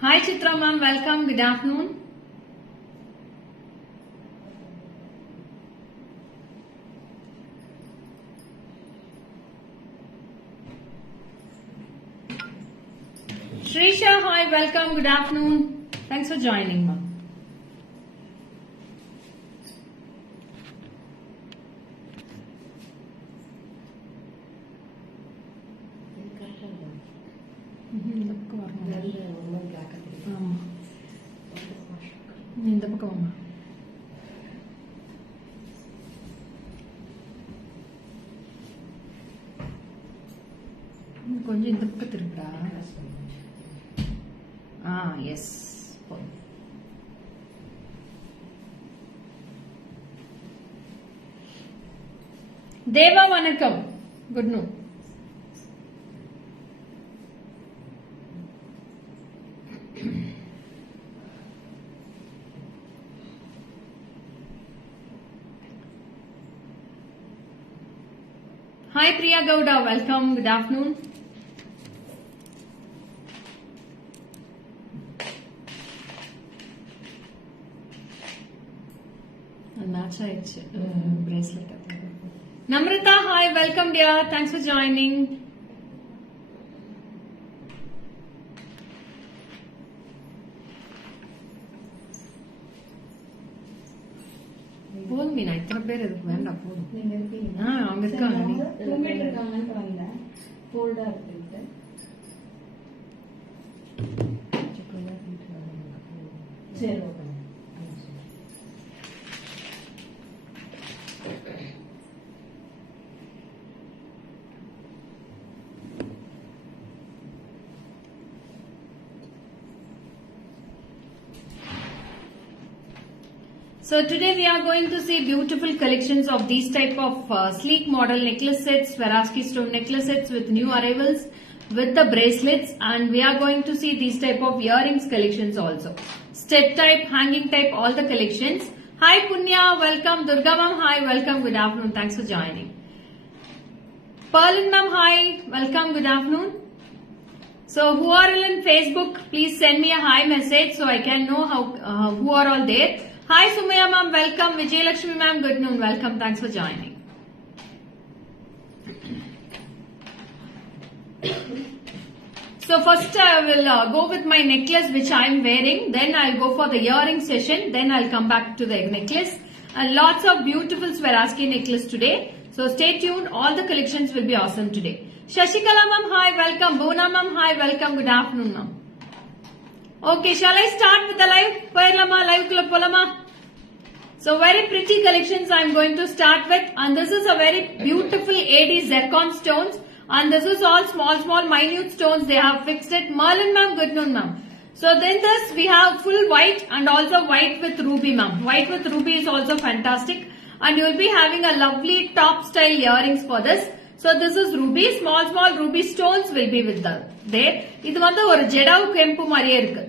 Hi Chitra ma'am, welcome. Good afternoon. Shrisha, hi, welcome. Good afternoon. Thanks for joining, ma'am. இந்த பக்கம் வாங்க. கொஞ்சம் இந்த பக்கம் திருப்பா. எஸ். தேவா வணக்கம். Good noon. Hi Priya Gowda, welcome. Good afternoon. Match ஆயிடுச்சு bracelet. Namrata, hi, welcome dear. Thanks for joining. போதும் மீனா, இத்தனை பேர் இருக்கு வேண்டாம் போதும். அவங்க இருக்காங்க 2 மீட்டர் இருக்காங்கன்னு வந்தேன். ஃபோல்டா இருக்கு. சரி okay. So today we are going to see beautiful collections of these type of sleek model necklace sets, Swarovski stone necklace sets with new arrivals with the bracelets, and we are going to see these type of earrings collections also. Step type, hanging type, all the collections. Hi Punya, welcome. Durga ma'am, hi, welcome. Good afternoon. Thanks for joining. Perlin ma'am, hi, welcome. Good afternoon. So who are all in Facebook, please send me a hi message so I can know how who are all there. Hi Sumaya ma'am, welcome. Vijay Lakshmi ma'am, good noon, welcome. Thanks for joining. So first I will go with my necklace which I am wearing. Then I'll go for the earring session. Then I'll come back to the necklace. And lots of beautiful Swarovski necklace today. So stay tuned. All the collections will be awesome today. Shashikala ma'am, hi, welcome. Bona ma'am, hi, welcome. Good afternoon ma'am. Okay, shall I start with the live? Poyalama, live club polama. So very pretty collections I am going to start with, and this is a very beautiful AD zircon stones, and this is all small minute stones they have fixed it. Merlin ma'am, good noon ma'am. So then this we have full white and also white with ruby ma'am. White with ruby is also fantastic, and you will be having a lovely top style earrings for this. So this is ruby, small ruby stones will be with the there. இது வந்து ஒரு ஜெடாவ் கெம்பு மாதிரியே இருக்கு.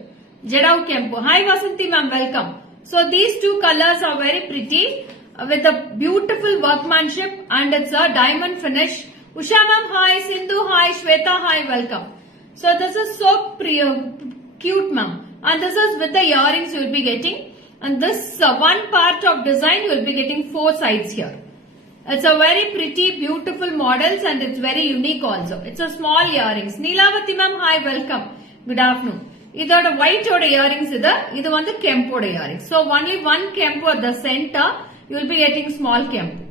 Jadau கெம்பு. Hi Vasanti ma'am, welcome. So these two colors are very pretty with a beautiful workmanship, and it's a diamond finish. Usha ma'am, hi. Sindhu, hi. Shweta, hi. Welcome. So this is so cute ma'am, and this is with the earrings you will be getting, and this one part of design you will be getting 4 sides here. It's a very pretty beautiful models, and it's very unique also. It's a small earrings. Neelavati ma'am, hi, welcome. Good afternoon. இதோட white ஓட earrings இது வந்து கெம்போட earrings. So only one kempo at the center, you will be getting small kempo.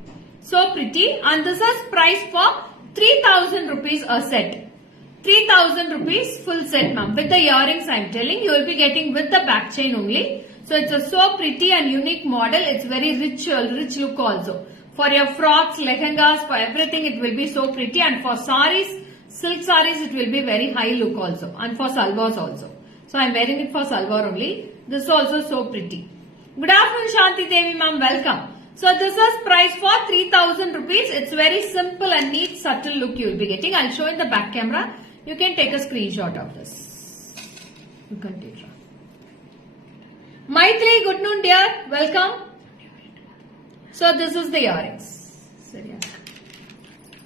So pretty, and this is priced for 3000 rupees a set. 3000 rupees full set ma'am. With the earrings I am telling, you will be getting with the back chain only. So it's a so pretty and unique model. It's very rich look also. For your frocks, lehengas, for everything it will be so pretty, and for saris, silk saris it will be very high look also, and for salwars also. So I am wearing it for salwar only. This is also so pretty. Good afternoon Shanti Devi ma'am, welcome. So this is priced for 3000 rupees. It's very simple and neat subtle look you will be getting. I'll show in the back camera. You can take a screenshot of this. You can take it. Maitri, good noon dear, welcome. So this is the earrings.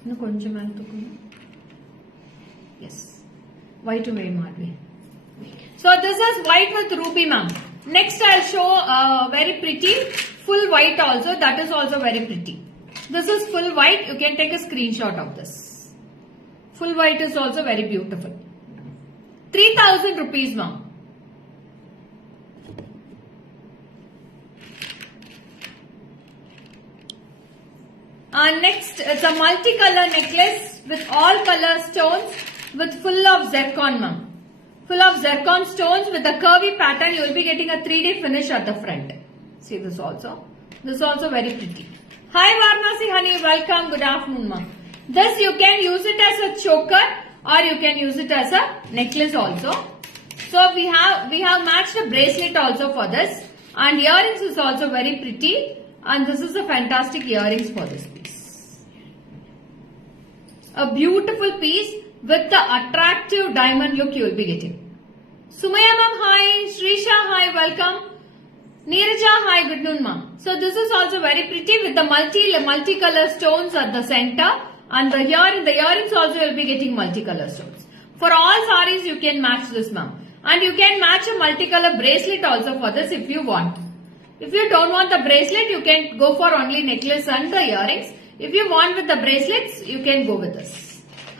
இன்னும் கொஞ்சம் மேல தூக்கணும். Yes. White to very madly. So this is white with ruby, ma'am. Next I'll show very pretty full white also. That is also very pretty. This is full white. You can take a screenshot of this. Full white is also very beautiful. 3,000 rupees, ma'am. Next, it's a multicolor necklace with all color stones with full of zircon, ma'am. Full of zircon stones with a curvy pattern. You will be getting a 3D finish at the front. See this also. This is also very pretty. Hi Varanasi honey, welcome. Good afternoon, ma'am. This you can use it as a choker or you can use it as a necklace also. So we have matched a bracelet also for this, and earrings is also very pretty, and this is a fantastic earrings for this piece. A beautiful piece with the attractive diamond look you will be getting. Sumaya ma'am, hi. Shrisha, hi, welcome. Neeraja, hi, good noon ma'am. So this is also very pretty with the multicolor stones at the center, and the earrings also you will be getting multicolor stones. For all sarees you can match this, ma'am. And you can match a multicolor bracelet also for this if you want. If you don't want the bracelet, you can go for only necklace and the earrings. If you want with the bracelets, you can go with this.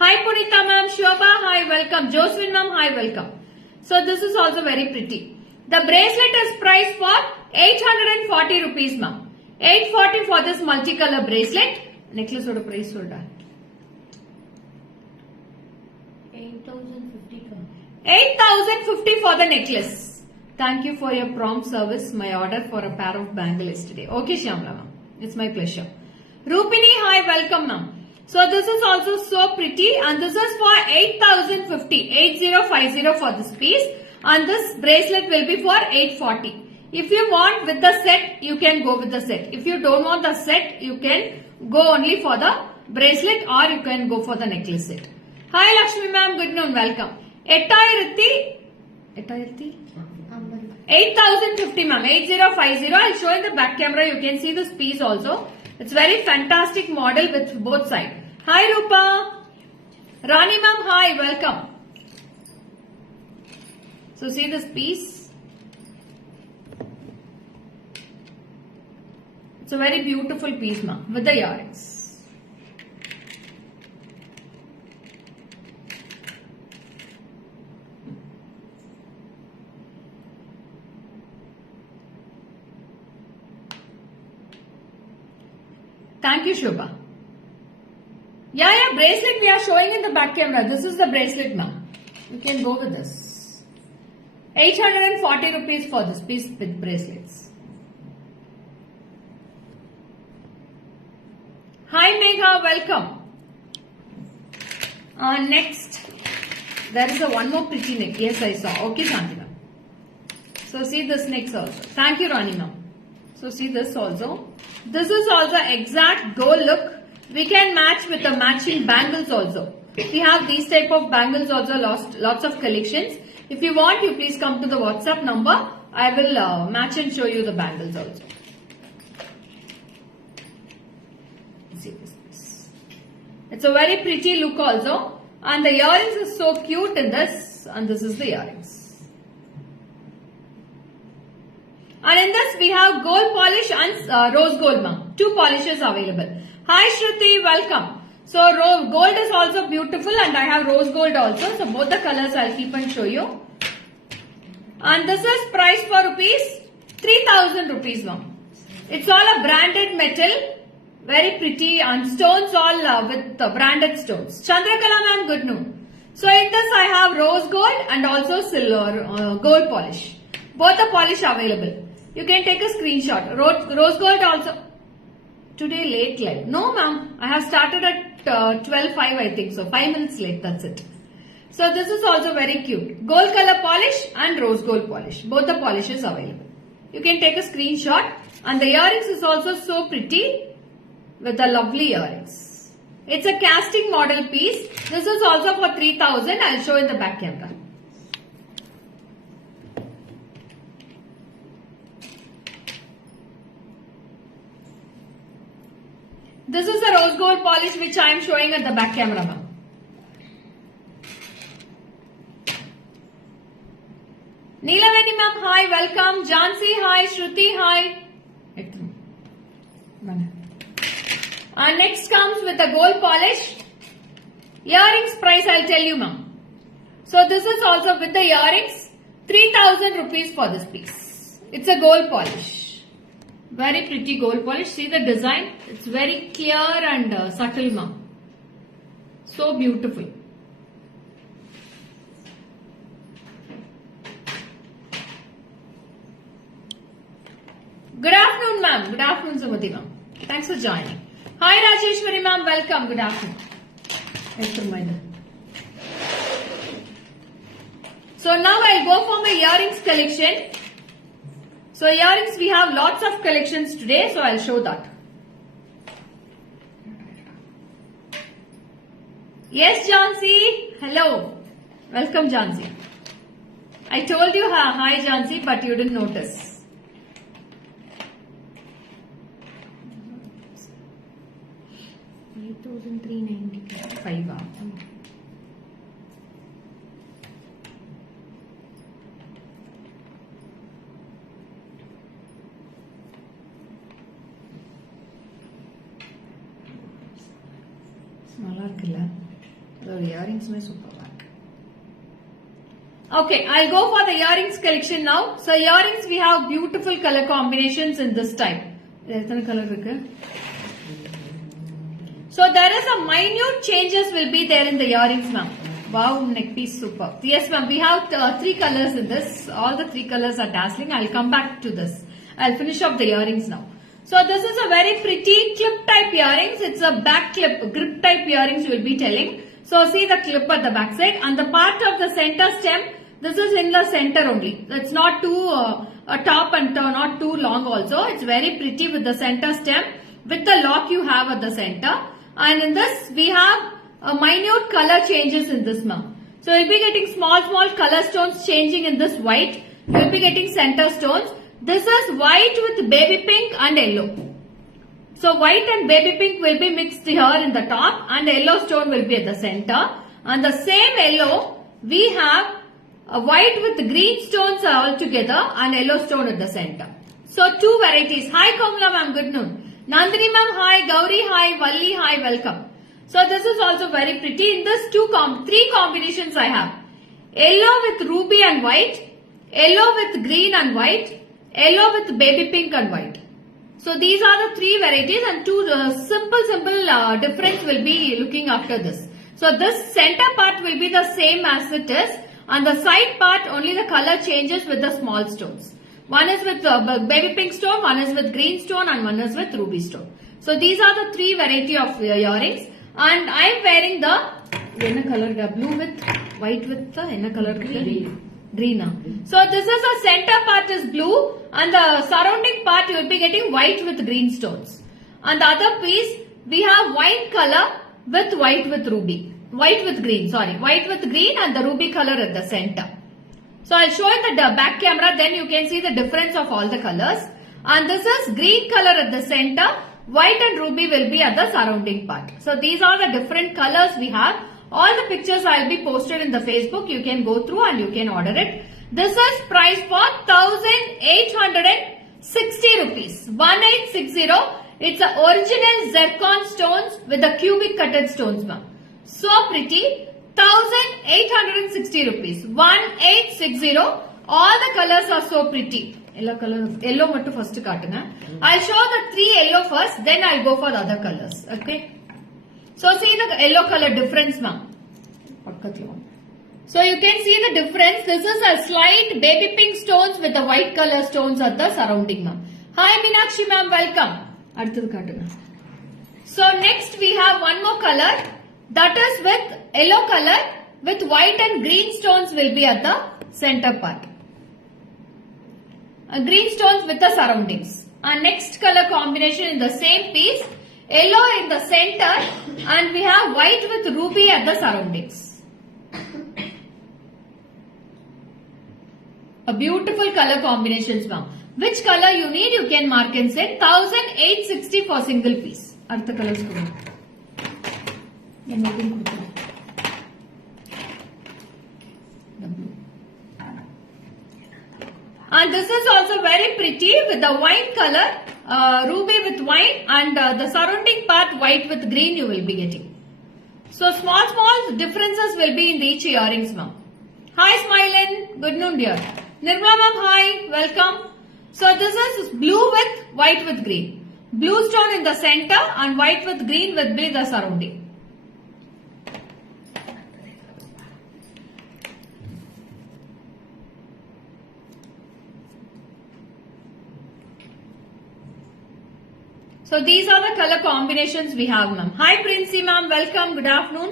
Hi Punita ma'am, Shobha, hi, welcome. Josephine ma'am, hi, welcome. So this is also very pretty. The bracelet is priced for 840 rupees, ma'am. 840 for this multicolor bracelet. Necklace oda price solda. 8,050 for the necklace. Thank you for your prompt service. My order for a pair of bangle yesterday. Okay, Shyamla ma'am. It's my pleasure. Rupini, hi, welcome ma'am. So this is also so pretty, and this is for 8,050. 8,050 for this piece, and this bracelet will be for 840. If you want with the set, you can go with the set. If you don't want the set, you can go only for the bracelet or you can go for the necklace set. Hi Lakshmi ma'am, good noon, welcome. 8,050 ma'am, 8,050. I'll show in the back camera. You can see this piece also. It's very fantastic model with both sides. Hi Rupa. Rani ma'am, hi, welcome. So see this piece. It's a very beautiful piece, ma'am, with the earrings. Thank you, Shobha. Yeah, bracelet we are showing in the back camera. This is the bracelet, ma'am. You can go with this. 840 rupees for this piece with bracelets. Hi Megha, welcome. Next, there is a one more pretty neck. Yes, I saw. Okay, Shanti ma'am. So see this next also. Thank you, Rani ma'am. So see this also. This is also exact gold look. We can match with the matching bangles also. We have these type of bangles also, lots of collections. If you want, you please come to the WhatsApp number. I will match and show you the bangles also. See this. It's a very pretty look also. And the earrings is so cute in this. And this is the earrings. And in this we have gold polish and rose gold, ma'am. Two polishes available. Hi Shruti, welcome. So gold is also beautiful, and I have rose gold also. So both the colors I'll keep and show you. And this is priced for rupees 3,000 rupees, ma'am. It's all a branded metal, very pretty, and stones all with branded stones. Chandrakala ma'am, good noon. So in this I have rose gold and also silver gold polish. Both the polish available. You can take a screenshot. Rose gold also. Today late live. No ma'am. I have started at 12:05 I think so. 5 minutes late. That's it. So this is also very cute. Gold color polish and rose gold polish. Both the polishes available. You can take a screenshot. And the earrings is also so pretty with the lovely earrings. It's a casting model piece. This is also for 3,000. I'll show in the back camera. This is the rose gold polish which I am showing at the back camera, ma'am. Neelaveni ma'am, hi, welcome. Jansi, hi. Shruti, hi. And next comes with the gold polish. Earrings price I'll tell you, ma'am. So this is also with the earrings. 3,000 rupees for this piece. It's a gold polish. Very pretty gold polish. See the design? It's very clear and subtle, ma'am. So beautiful. Good afternoon, ma'am. Good afternoon, Sumati ma'am. Thanks for joining. Hi, Rajeshwari ma'am. Welcome. Good afternoon. So now I'll go for my earrings collection. So earrings, we have lots of collections today, so I'll show that. Yes, Jansi. Hello. Welcome, Jansi. I told you hi, Jansi, but you didn't notice. 5,395. Earrings super. Okay, I'll go for the earrings collection now. So earrings, we have beautiful color combinations in this type. So there is a minute changes will be there in the earrings, ma'am. Wow, neck piece super. Yes, ma'am. We have 3 colors in this. All the 3 colors are dazzling. I'll come back to this. I'll finish off the earrings now. So this is a very pretty clip type earrings. It's a back clip, grip type earrings you will be telling. So see the clip at the back side and the part of the center stem. This is in the center only. It's not too top and not too long also. It's very pretty with the center stem with the lock you have at the center. And in this we have a minute color changes in this, ma'am. So you'll be getting small color stones changing in this white. You'll be getting center stones. This is white with baby pink and yellow. So white and baby pink will be mixed here in the top and yellow stone will be at the center. And the same yellow we have a white with green stones are all together and yellow stone at the center. So 2 varieties. Hi Kamala ma'am, good noon. Nandini ma'am, hi. Gauri, hi. Valli, hi. Welcome. So this is also very pretty. In this 3 combinations I have. Yellow with ruby and white. Yellow with green and white. Yellow with baby pink and white. So these are the 3 varieties and 2 simple difference will be looking after this. So this center part will be the same as it is. And the side part only the color changes with the small stones. One is with baby pink stone, one is with green stone and one is with ruby stone. So these are the 3 variety of earrings. And I am wearing the color blue with white with the color green. So this is the center part is blue and the surrounding part you will be getting white with green stones. And the other piece we have wine color with white with ruby. White with green, white with green and the ruby color at the center. So I'll show in the back camera, then you can see the difference of all the colors. And this is green color at the center, white and ruby will be at the surrounding part. So these are the different colors we have. All the pictures I'll be posted in the Facebook. You can go through and you can order it. This is priced for 1,860 rupees. 1860. It's a original zircon stones with the cubic cutted stones, ma'am. So pretty. 1,860 rupees. 1860. All the colors are so pretty. Yellow mattu first kaatuna. I'll show the 3 yellow first, then I'll go for the other colors. Okay. So see the yellow color difference, ma'am. So you can see the difference. This is a slight baby pink stones with the white color stones at the surrounding, ma'am. Hi Meenakshi ma'am, welcome. So next we have one more color. That is with yellow color with white and green stones will be at the center part. Green stones with the surroundings. Next color combination in the same piece. Yellow in the center and we have white with ruby at the surroundings. A beautiful color combinations, ma'am. Which color you need you can mark and say 1,860 for single piece. அடுத்த colours கொடுங்க. என்னையும் கொடுத்துருங்க. And this is also very pretty with the wine color, ruby with wine, and the surrounding part white with green you will be getting. So small differences will be in each earrings, ma'am. Hi Smilen, good noon dear. Nirmala ma'am, hi, welcome. So this is blue with white with green. Blue stone in the center and white with green will be the surrounding. So these are the color combinations we have, ma'am. Hi Princey ma'am, welcome, good afternoon.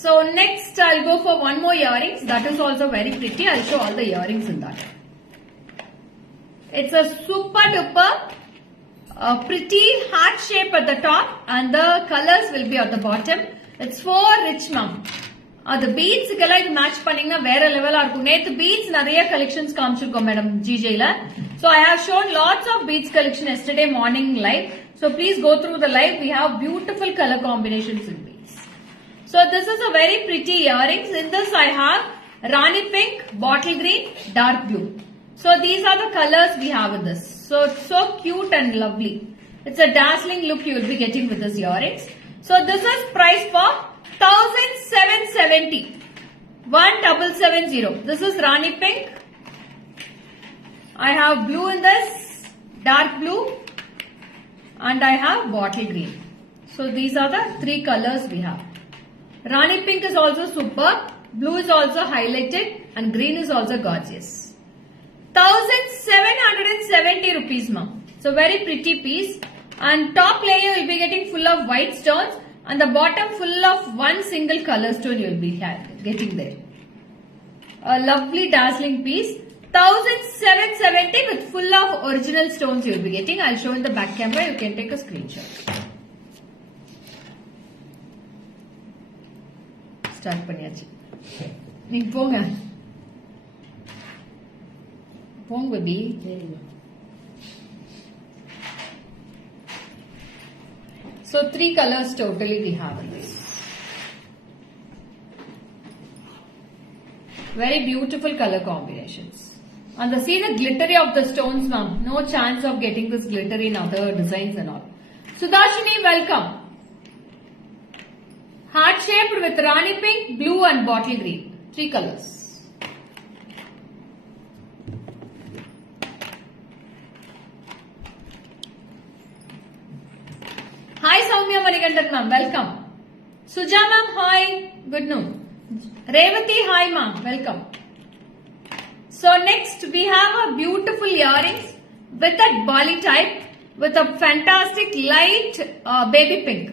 So next I'll go for one more earrings. That is also very pretty. I'll show all the earrings in that. It's a super duper pretty heart shape at the top and the colors will be at the bottom. It's for rich ma'am. The beads kala idu match pannina vera level ah irukum. Nethu beads nariya collections kaamichirukom madam GJ la. So I have shown lots of beads collection yesterday morning live. So please go through the live. We have beautiful color combinations in beads. So this is a very pretty earrings. In this I have Rani pink, bottle green, dark blue. So these are the colors we have in this. So it's so cute and lovely. It's a dazzling look you will be getting with this earrings. So this is price for 1770. 1770. This is Rani pink. I have blue in this, dark blue, and I have bottle green. So these are the three colors we have. Rani pink is also super, blue is also highlighted, and green is also gorgeous. 1770 rupees, ma'am. So very pretty piece. And top layer will be getting full of white stones, and the bottom full of one single color stone you will be getting there. A lovely dazzling piece. 1770 with full of original stones you will be getting. I'll show in the back camera. You can take a screenshot. Start பண்ணியாச்சு. நீங்க போங்க. போங்க baby. So 3 colors totally we have in this. Very beautiful color combinations. And see the glittery of the stones, ma'am. No chance of getting this glittery in other designs and all. Sudashini, welcome. Heart shaped with Rani pink, blue and bottle green. 3 colors. Hi Soumya Manikandan ma'am, welcome. Suja ma'am, hi, good noon. Revati, hi ma'am, welcome. So next we have a beautiful earrings with that Bali type with a fantastic light baby pink.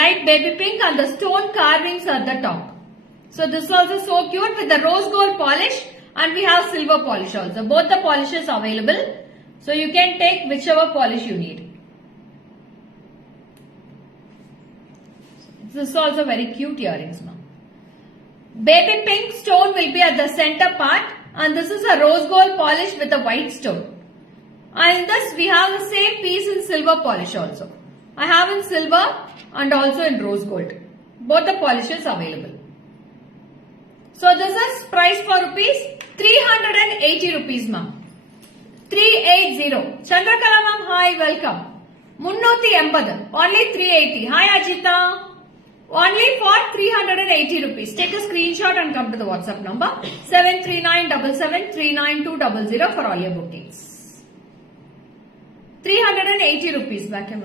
Light baby pink and the stone carvings at the top. So this is also so cute with the rose gold polish and we have silver polish also. Both the polishes available. So you can take whichever polish you need. This is also very cute earrings, ma'am. Baby pink stone will be at the center part and this is a rose gold polish with a white stone. And in this we have the same piece in silver polish also. I have in silver and also in rose gold. Both the polishes available. So this is price for rupees 380 rupees, ma'am. 380. Chandrakala ma'am, hi, welcome. 380, only 380. Hi Ajita. Only for 380 rupees. Take a screenshot and come to the WhatsApp number 73977399200 for all your bookings. 380 rupees. Back and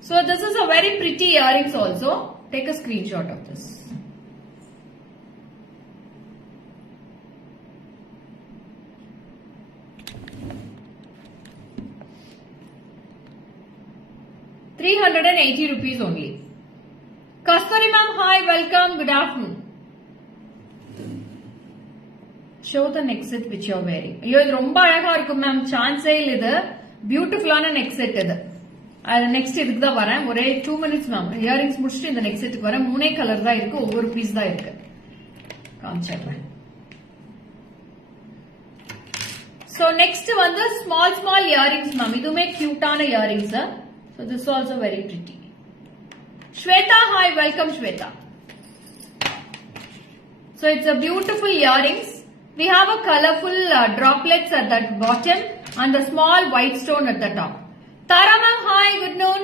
so this is a very pretty earrings also. Take a screenshot of this. ₹380 only. Kasturi ma'am, hi, welcome, good afternoon. Show the neck set which you are wearing. This is ரொம்ப அழகா இருக்கும் ma'am. Chance இல்ல இது. Beautiful neck set இது. Next இதுக்கு தான் வரேன். ஒரே 2 minutes ma'am. Earrings முடிச்சிட்டு இந்த neck setக்கு வரேன். 3 கலர் தான் இருக்கு. ஒவ்வொரு பீஸ் தான் இருக்கு. காமிச்சறேன். So next one the small earrings ma'am. Idume cute ana earrings. So this is also very pretty. Shweta, hi, welcome Shweta. So it's a beautiful earrings. We have a colorful droplets at the bottom and the small white stone at the top. Tara ma'am, hi, good noon.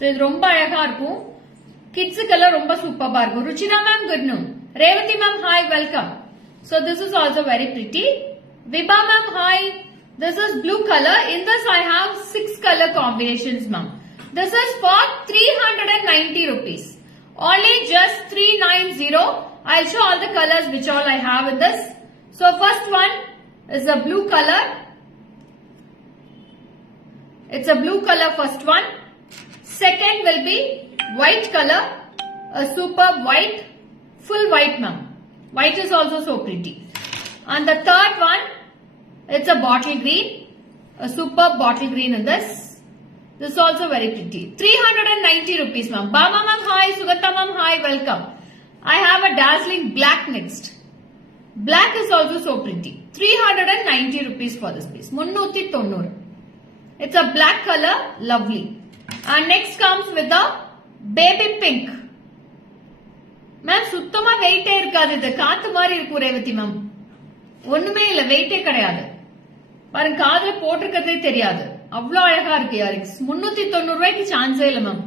So இது ரொம்ப அழகா இருக்கும். கிட்ஸுக்கெல்லாம் ரொம்ப சூப்பரா இருக்கும். Ruchira ma'am good noon. Revathi ma'am hi welcome. So this is also very pretty. Vibha ma'am hi. This is blue color. In this I have 6 color combinations ma'am. This is for 390 rupees. Only just 390. I'll show all the colors which all I have in this. So first one is a blue color. It's a blue color first one. Second will be white color, a superb white, full white ma'am. White is also so pretty. And the third one, it's a bottle green, a superb bottle green in this. This is also very pretty. 390 rupees ma'am. Bama ma'am hi, Sugata ma'am hi, welcome. I have a dazzling black next. Black is also so pretty. 390 rupees for this piece. 390. It's a black color, lovely. And next comes with the baby pink. Ma'am, சுத்தமா வெயிட்டே இருக்காது. இது காத்து மாதிரி இருக்கும் Revathi ma'am. ஒண்ணுமே இல்ல, வெயிட்டே கிடையாது. பாருங்க, காதுல போட்டிருக்கிறதே தெரியாது. அவ்வளவு அழகா இருக்கு இயரிங்ஸ். 390 ரூபாய்க்கு சான்ஸே இல்ல மேம்.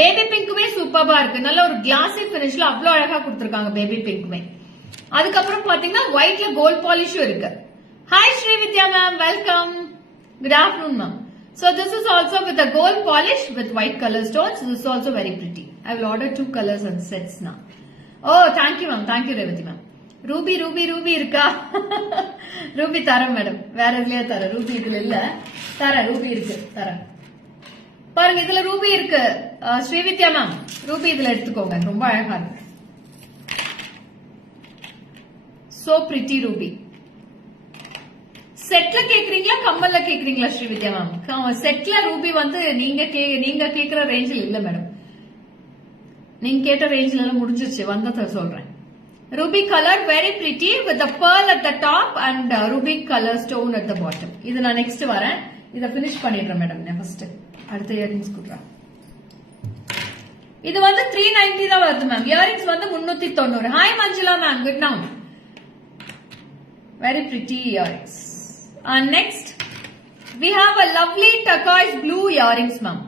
பேபி பிங்க்குமே சூப்பரா இருக்கு. நல்ல ஒரு கிளாசி பினிஷ்ல அவ்வளவு அழகா கொடுத்திருக்காங்க பேபி பிங்க்குமே. அதுக்கப்புறம் பாத்தீங்கன்னா ஒயிட்ல கோல்ட் பாலிஷும் இருக்கு. Hi Srividya ma'am, welcome. Good afternoon ma'am. So this is also with a gold polish with white color stones. This is also very pretty. I will order 2 colors and sets now. Oh, thank you ma'am. Thank you Revati ma'am. Ruby irka. Ruby tara madam. Where is tara? Ruby idhula illa. Tara Ruby irukku. Tara. Parunga idhula Ruby irukku. Srividya ma'am. Ruby idhula eduthukonga. Romba azhaga irukku. So pretty Ruby. செட்ல கேக்குறீங்களா கம்மல்ல கேக்குறீங்களா Srividya ma'am? செட்ல Ruby வந்து நீங்க கேக்குற ரேஞ்சில் இல்ல madam. நீங்க கேட்ட ரேஞ்சில எல்லாம் முடிஞ்சிருச்சு, வந்தத சொல்றேன். Ruby colour very pretty with the pearl at the top and Ruby colour stone at the bottom. இது நான் நெக்ஸ்ட் வரேன். இத finish பண்ணிடுறேன் மேடம். நான் ஃபர்ஸ்ட் அடுத்த இயரிங்ஸ் குடுறேன். இது வந்து 390 தான் வருது மேம். இயரிங்ஸ் வந்து 390. Hi Manjula ma'am, good now. Very pretty earrings. And next, we have a lovely turquoise blue earrings ma'am.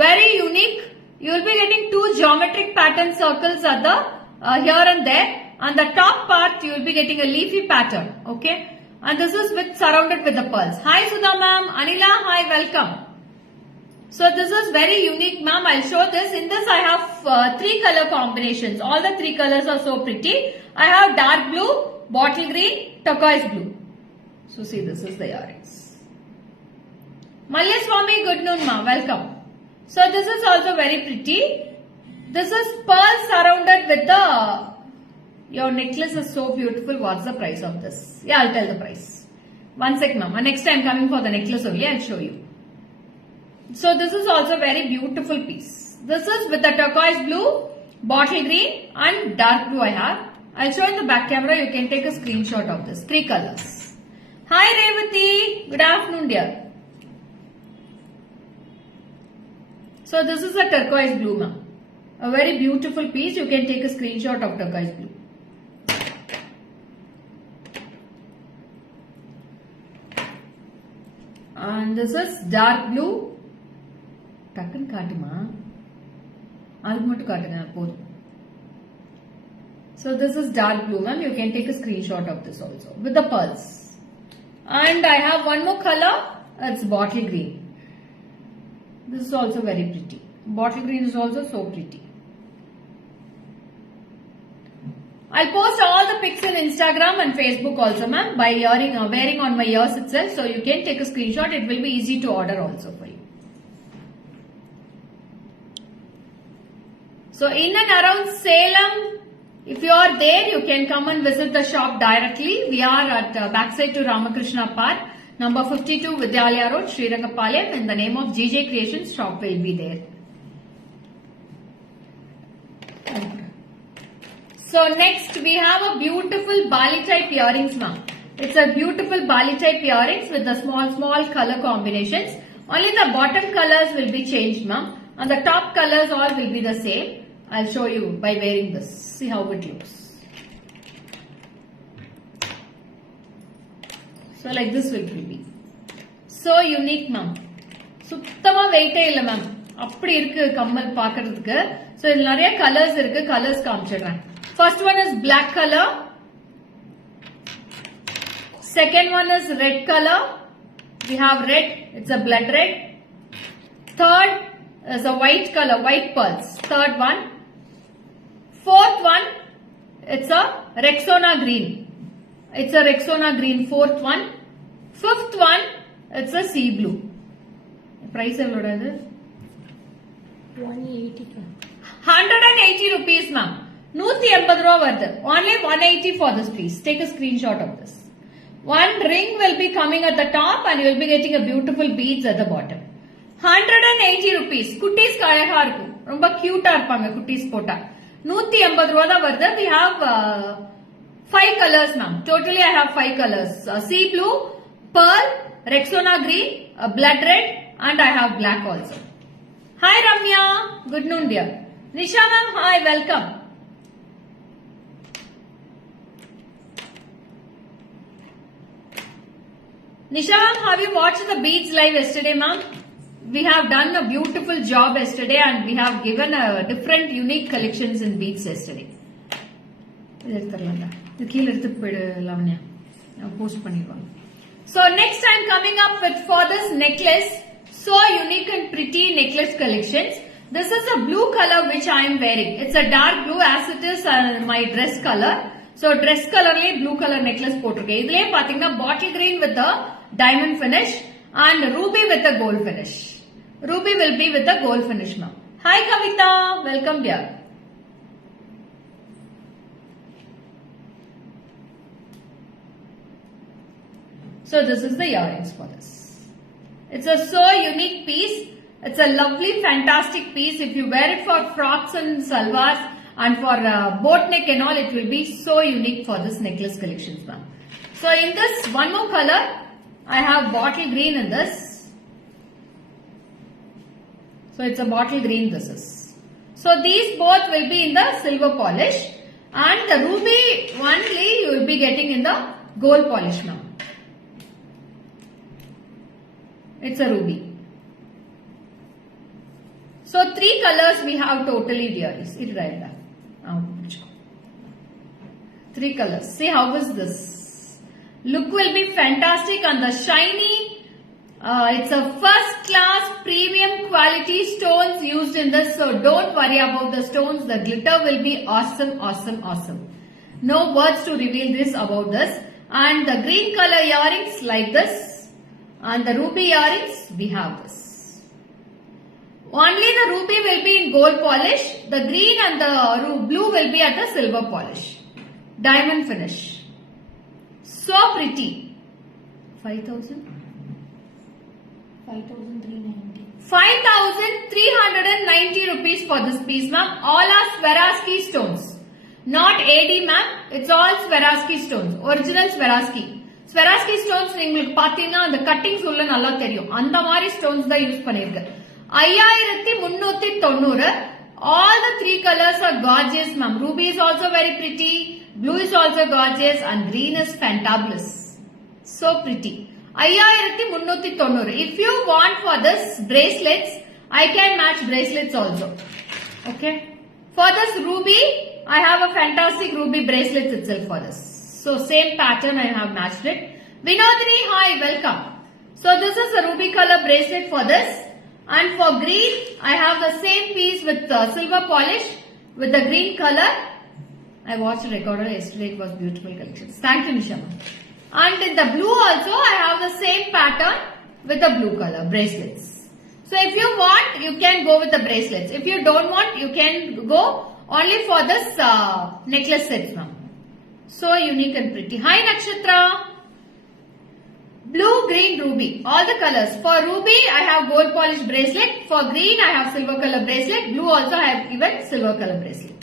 Very unique. You will be getting 2 geometric pattern circles at the here and there. On the top part, you will be getting a leafy pattern. Okay. And this is surrounded with the pearls. Hi Sudha ma'am. Anila, hi, welcome. So this is very unique ma'am. I'll show this. In this I have 3 color combinations. All the 3 colors are so pretty. I have dark blue, bottle green, turquoise blue. So see, this is the earrings. Malya Swami, good noon ma, welcome. So this is also very pretty. This is pearl surrounded with the, your necklace is so beautiful. What's the price of this? Yeah, I'll tell the price. One sec ma'am. Next time coming for the necklace only, I'll show you. So this is also very beautiful piece. This is with the turquoise blue, bottle green and dark blue I have. I'll show in the back camera. You can take a screenshot of this. 3 colors. Hi Revati, good afternoon dear. So this is a turquoise blue ma'am. A very beautiful piece. You can take a screenshot of turquoise blue. And this is dark blue. Takkan kaatuma. Algu mattu kaatunga podum. So this is dark blue ma'am. You can take a screenshot of this also with the pearls. And I have one more color. It's bottle green. This is also very pretty. Bottle green is also so pretty. I'll post all the pics in Instagram and Facebook also ma'am by wearing on my ears itself. So you can take a screenshot. It will be easy to order also for you. So in and around Salem, if you are there, you can come and visit the shop directly. We are at backside to Ramakrishna Park, number 52 Vidyalaya Road, Srirangapalayam. In the name of GJ Creations, shop will be there. So next we have a beautiful Bali type earrings, ma'am. It's a beautiful Bali type earrings with the small color combinations. Only the bottom colors will be changed, ma'am. And the top colors all will be the same. I'll show you by wearing this. See how it looks. So like this will be. So unique, ma'am. சுத்தமா வெயிட்டே இல்ல ma'am. அப்படி இருக்கு கம்மல் பார்க்கிறதுக்கு. So இதுல நிறைய colours இருக்கு. Colours காமிச்சிடுறேன். First one is black color. Second one is red color. We have red. It's a blood red. Third is a white color, white pearls. Third one. Fourth one, it's a Rexona green. It's a Rexona green. Fourth one. Fifth one, it's a sea blue. Price எவ்வளோடா இது? 180 rupees, ma'am. 180 ரூபா வருது. Only 180 for this piece. Take a screenshot of this. One ring will be coming at the top and you will be getting a beautiful beads at the bottom. 180 rupees. குட்டீஸ்க்கு அழகா இருக்கும். ரொம்ப கியூட்டா இருப்பாங்க குட்டீஸ் போட்டா. 180 ரூபா தான் வருது. We have 5 colors, ma'am. Totally I have 5 colors. Sea blue, pearl, Rexona green, blood red, and I have black also. Hi Ramya. Good noon, dear. Nisha ma'am, hi. Welcome. Nisha ma'am, have you watched the beads live yesterday, ma'am? We have done a beautiful job yesterday and we have given a different unique collections in beads yesterday. So next I'm coming up with for this necklace, so unique and pretty necklace collections. This is a blue color which I am wearing. It's a dark blue as it is my dress color. So dress color blue color necklace போட்டிருக்கேன். இதுலயே பாத்தீங்கன்னா bottle green with the diamond finish and ruby with the gold finish. Ruby will be with the gold finish now. Hi Kavita, welcome dear. So this is the earrings for this. It's a so unique piece. It's a lovely fantastic piece. If you wear it for frocks and salwars and for boat neck and all, it will be so unique for this necklace collections, ma'am. So in this one more color, I have bottle green in this. So it's a bottle green this is. So these both will be in the silver polish and the ruby only you will be getting in the gold polish now. It's a ruby. So 3 colors we have totally dear. It right there. 3 colors. See how is this? Look will be fantastic and the shiny. It's a first class premium quality stones used in this. So don't worry about the stones. The glitter will be awesome, awesome, awesome. No words to reveal this about this. And the green color earrings like this. And the ruby earrings we have this. Only the ruby will be in gold polish. The green and the blue will be at the silver polish. Diamond finish. So pretty. 5,000? 5,390. 5,390 rupees for this piece, ma'am. All are Swarovski stones. Not AD, ma'am. It's all Swarovski stones. Original Swarovski. Swarovski stones உங்களுக்கு பாத்தீங்கன்னா அந்த cuttings உள்ள நல்லா தெரியும். அந்த மாதிரி stones தான் use பண்ணிருக்கு. 5,390. All the 3 colors are gorgeous, ma'am. Ruby is also very pretty. Blue is also gorgeous and green is fantabulous. So pretty. 5,390. If you want for this bracelets, I can match bracelets also. Okay. For this ruby, I have a fantastic ruby bracelet itself for this. So same pattern I have matched it. Vinodini, hi, welcome. So this is a ruby color bracelet for this. And for green, I have the same piece with silver polish with the green color. I watched a recorder yesterday. It was beautiful collections. Thank you, Nishama. And in the blue also, I have the same pattern with the blue color bracelets. So if you want, you can go with the bracelets. If you don't want, you can go only for this necklace sets now. So unique and pretty. Hi Nakshatra. Blue, green, ruby. All the colors. For ruby, I have gold polish bracelet. For green, I have silver color bracelet. Blue also I have given silver color bracelet.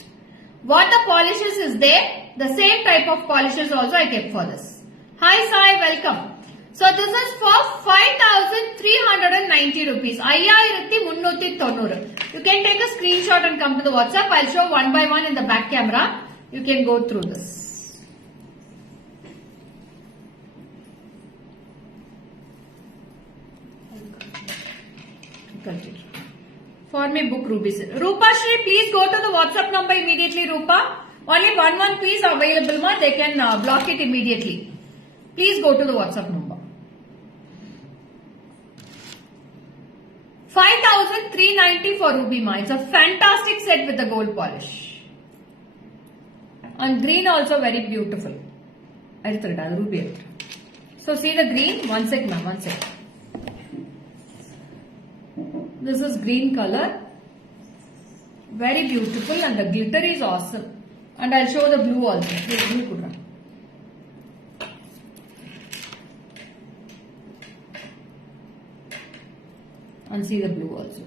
What the polishes is there, the same type of polishes also I kept for this. Hi Sai, welcome. So this is for 5,390 rupees. 5,390. You can take a screenshot and come to the WhatsApp. I'll show one by one in the back camera. You can go through this. Continue. For me, book rubies. Rupa Shri, please go to the WhatsApp number immediately, Rupa. Only one piece available, ma. They can block it immediately. Please go to the WhatsApp number. 5,390 for ruby, ma. It's a fantastic set with the gold polish. And green also very beautiful. Ruby. So see the green. One sec, ma'am. One sec. This is green color. Very beautiful and the glitter is awesome. And I'll show the blue also. Blue could run. And see the blue also.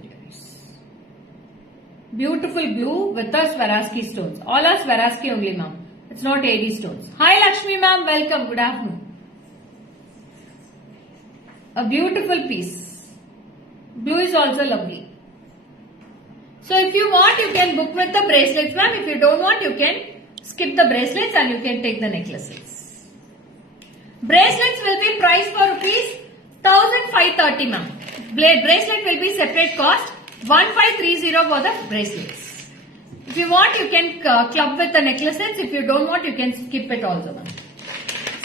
Beautiful blue with the Swarovski stones. All are Swarovski only, ma'am. It's not AD stones. Hi Lakshmi ma'am, welcome. Good afternoon. A beautiful piece. Blue is also lovely. So if you want, you can book with the bracelets, ma'am. If you don't want, you can skip the bracelets and you can take the necklaces. Bracelets will be priced for rupees 1,530, ma'am. Bracelet will be separate cost 1,530 for the bracelets. If you want, you can club with the necklaces. If you don't want, you can skip it also, ma'am.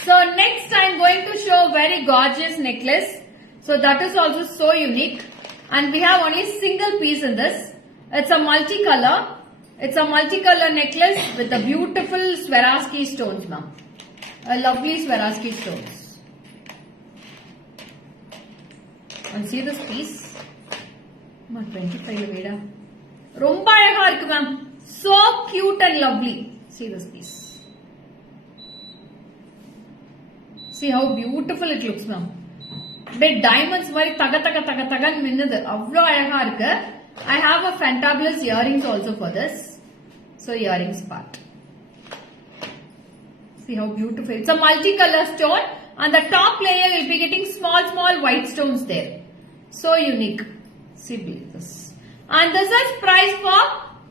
So next, I am going to show very gorgeous necklace. So that is also so unique. And we have only single piece in this. It's a multicolor. It's a multicolor necklace with a beautiful Swarovski stones, ma'am. A lovely Swarovski stones. And see this piece. 25 Veda. Romba alaga irukku, ma'am. So cute and lovely. See this piece. See how beautiful it looks, ma'am. Diamonds mari taga minnudhu avlo alaga irukku. I have a fantabulous earrings also for this. So earrings part. See how beautiful. It's a multicolor stone and the top layer will be getting small white stones there. So unique. See this. And this is priced for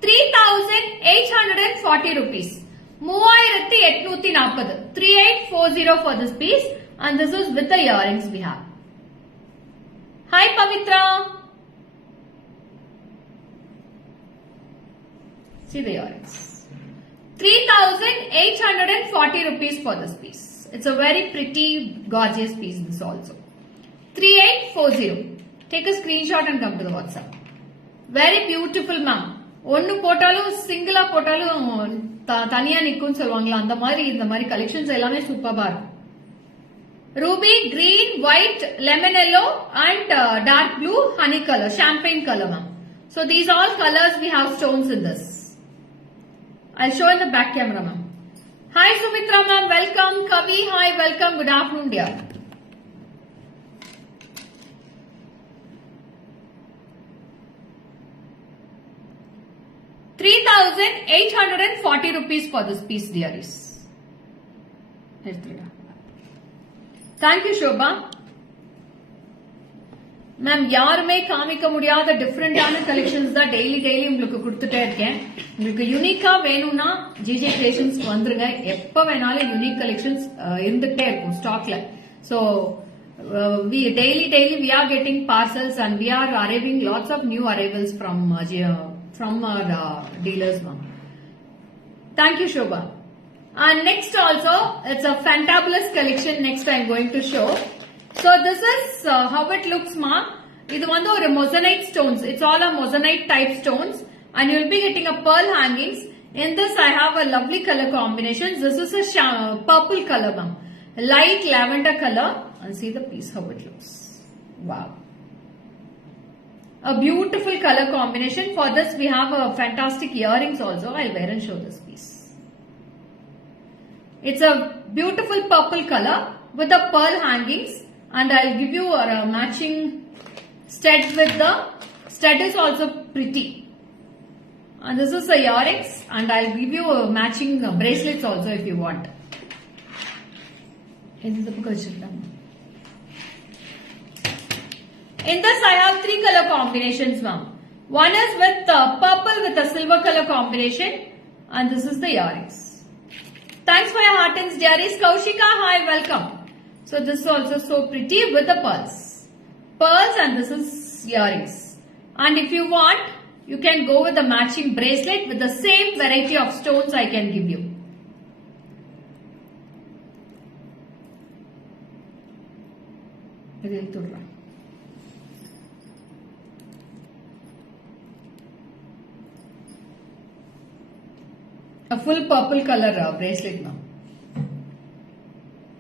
3,840 rupees. 3,840. 3840 for this piece. And this is with the earrings we have. Hi Pavitra. See the earrings. 3,840 rupees for this piece. It's a very pretty, gorgeous piece this also. 3840. Take a screenshot and come to the WhatsApp. Very beautiful, ma'am. Onnu potalu single potalu taniya nikkum solvangala andha mari indha mari collections ellame superba irukum. Ruby, green, white, lemon yellow and dark blue, honey color, champagne color, ma'am. So these all colors we have stones in this. I'll show in the back camera, ma'am. Hi Sumitra ma'am, welcome. Kavi, hi, welcome. Good afternoon, dear. ₹3,840 rupees for this piece, dearies. Thank you, Shobha. Ma'am, யாருமே காமிக்க முடியாத டிஃபரெண்டான collections தான் daily உங்களுக்கு கொடுத்துட்டே இருக்கேன். உங்களுக்கு யூனிக்கா வேணும்னா GJ கிரியேஷன்ஸ்க்கு வந்துருங்க. எப்ப வேணாலும் யூனிக் கலெக்ஷன்ஸ் இருந்துட்டே இருக்கும் ஸ்டாக்ல. So we daily we are getting parcels and we are arriving lots of new arrivals from our dealers, ma'am. Thank you, Shobha. And next also, it's a fantabulous collection. Next I am going to show. So this is how it looks, ma'am. Idu vandu or moissanite stones. It's all a moissanite type stones, and you will be getting a pearl hangings. In this, I have a lovely color combination. This is a purple color, ma'am. Light lavender color, and see the piece how it looks. Wow. A beautiful color combination. For this, we have a fantastic earrings also. I'll wear and show this piece. It's a beautiful purple color with the pearl hangings, and I'll give you a matching stud with the stud is also pretty. And this is the earrings, and I'll give you matching bracelets also if you want. In this I have 3 color combinations, ma'am. One is with purple with a silver color combination, and this is the earrings. Thanks for your heartings, dearies. Kaushika, hi, welcome. So this is also so pretty with the pearls. Pearls, and this is earrings. And if you want, you can go with the matching bracelet with the same variety of stones I can give you. A full purple color bracelet now.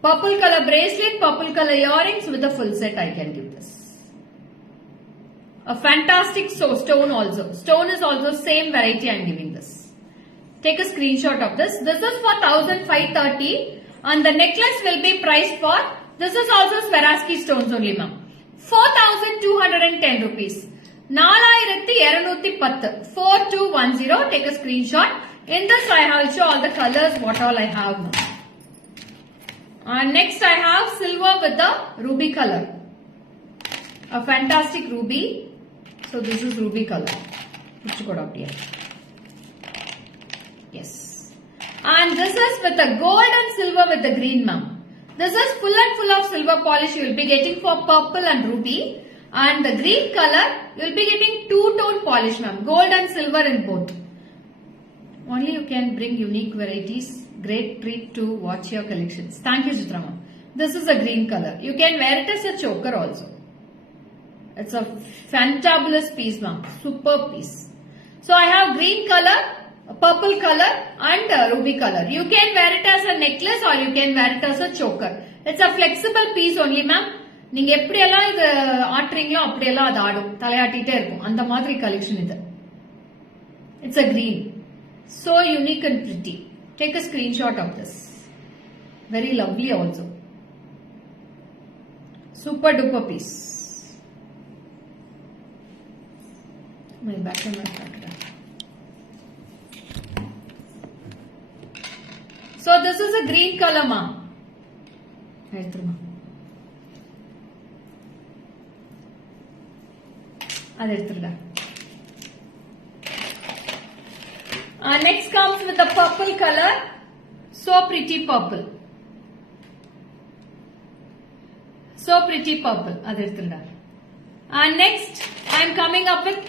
Purple color bracelet, purple color earrings with a full set I can give this. A fantastic stone also. Stone is also same variety I am giving this. Take a screenshot of this. This is for 1530 and the necklace will be priced for, this is also Swarovski stones only ma'am. 4210 rupees. 4210. 4210. Take a screenshot. In this I have show all the colors what all I have now. And next I have silver with the ruby color. A fantastic ruby. So this is ruby color. Yes. And this is with the gold and silver with the green ma'am. This is full and full of silver polish you will be getting for purple and ruby. And the green color you will be getting two-tone polish ma'am. Gold and silver in both. Only you can bring unique varieties. Great treat to watch your collections. Thank you, Chitra ma'am. This is a green color. You can wear it as a choker also. It's a fantabulous piece ma'am. Super piece. So I have green color, purple color and ruby color. You can wear it as a necklace or you can wear it as a choker. It's a flexible piece only ma'am. நீங்க எப்படியெல்லாம் இது ஆட்றீங்களோ அப்படியெல்லாம் அது ஆடும் தலையாட்டிட்டே இருக்கும் அந்த மாதிரி collection இது. It's a green. So unique and pretty. Take a screenshot of this. Very lovely also. Super duper piece. My back camera. So this is a green color ma. Next comes with the purple color. So pretty purple. So pretty purple. And next I am coming up with